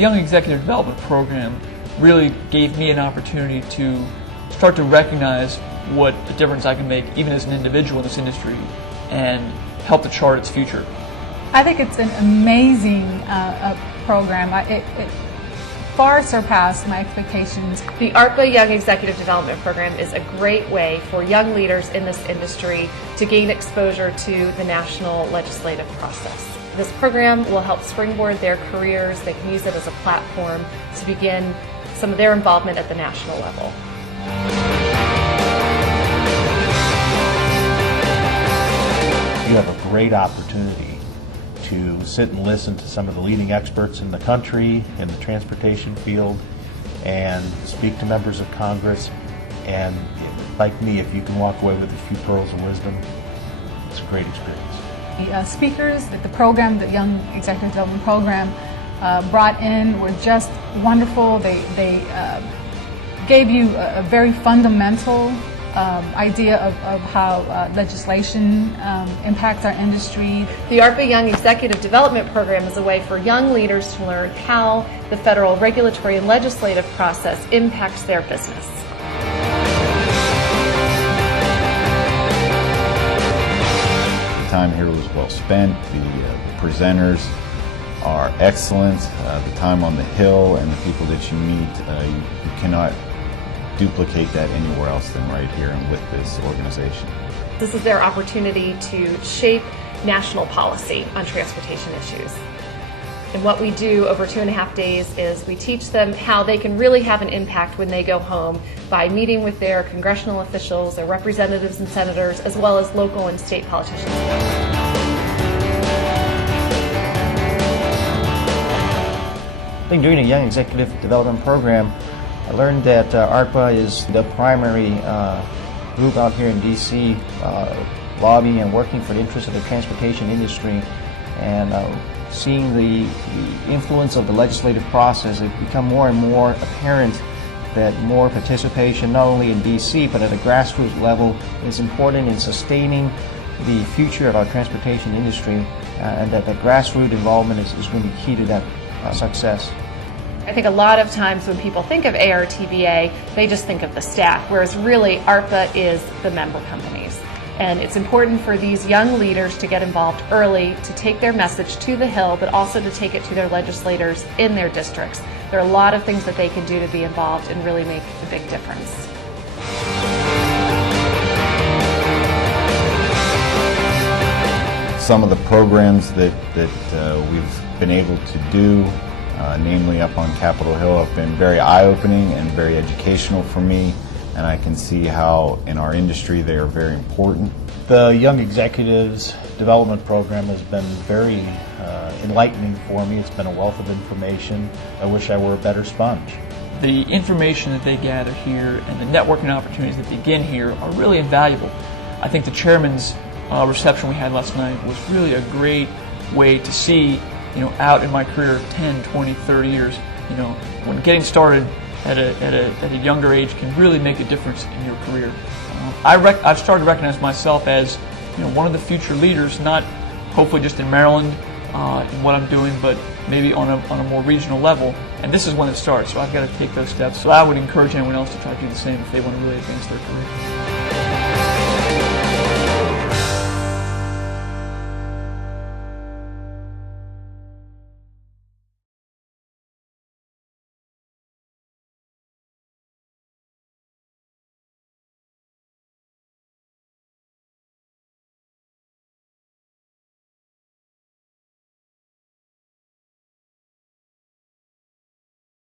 The Young Executive Development Program really gave me an opportunity to start to recognize what a difference I can make even as an individual in this industry and help to chart its future. I think it's an amazing program. It far surpassed my expectations. The ARTBA Young Executive Development Program is a great way for young leaders in this industry to gain exposure to the national legislative process. This program will help springboard their careers. They can use it as a platform to begin some of their involvement at the national level. You have a great opportunity to sit and listen to some of the leading experts in the country, in the transportation field, and speak to members of Congress. And like me, if you can walk away with a few pearls of wisdom, it's a great experience. The speakers that the program, the Young Executive Development Program, brought in were just wonderful. They gave you a very fundamental idea of how legislation impacts our industry. The ARTBA Young Executive Development Program is a way for young leaders to learn how the federal regulatory and legislative process impacts their business. The time here was well spent. The presenters are excellent. The time on the Hill and the people that you meet, you cannot duplicate that anywhere else than right here and with this organization. This is their opportunity to shape national policy on transportation issues. And what we do over 2.5 days is we teach them how they can really have an impact when they go home by meeting with their congressional officials, their representatives and senators, as well as local and state politicians. I think during the Young Executive Development Program, I learned that ARTBA is the primary group out here in D.C. Lobbying and working for the interests of the transportation industry, and seeing the influence of the legislative process. It become more and more apparent that more participation, not only in D.C. but at a grassroots level, is important in sustaining the future of our transportation industry, and that the grassroots involvement is going to be key to that success. I think a lot of times when people think of ARTBA, they just think of the staff, whereas really ARTBA is the member companies. And it's important for these young leaders to get involved early, to take their message to the Hill, but also to take it to their legislators in their districts. There are a lot of things that they can do to be involved and really make a big difference. Some of the programs that we've been able to do, namely up on Capitol Hill, have been very eye-opening and very educational for me, and I can see how in our industry they are very important. The Young Executives Development Program has been very enlightening for me. It's been a wealth of information. I wish I were a better sponge. The information that they gather here and the networking opportunities that begin here are really invaluable. I think the chairman's reception we had last night was really a great way to see, out in my career of 10, 20, 30 years, when getting started at a younger age can really make a difference in your career. I've started to recognize myself as one of the future leaders, not hopefully just in Maryland in what I'm doing, but maybe on a more regional level. And this is when it starts, so I've got to take those steps. So I would encourage anyone else to try to do the same if they want to really advance their career.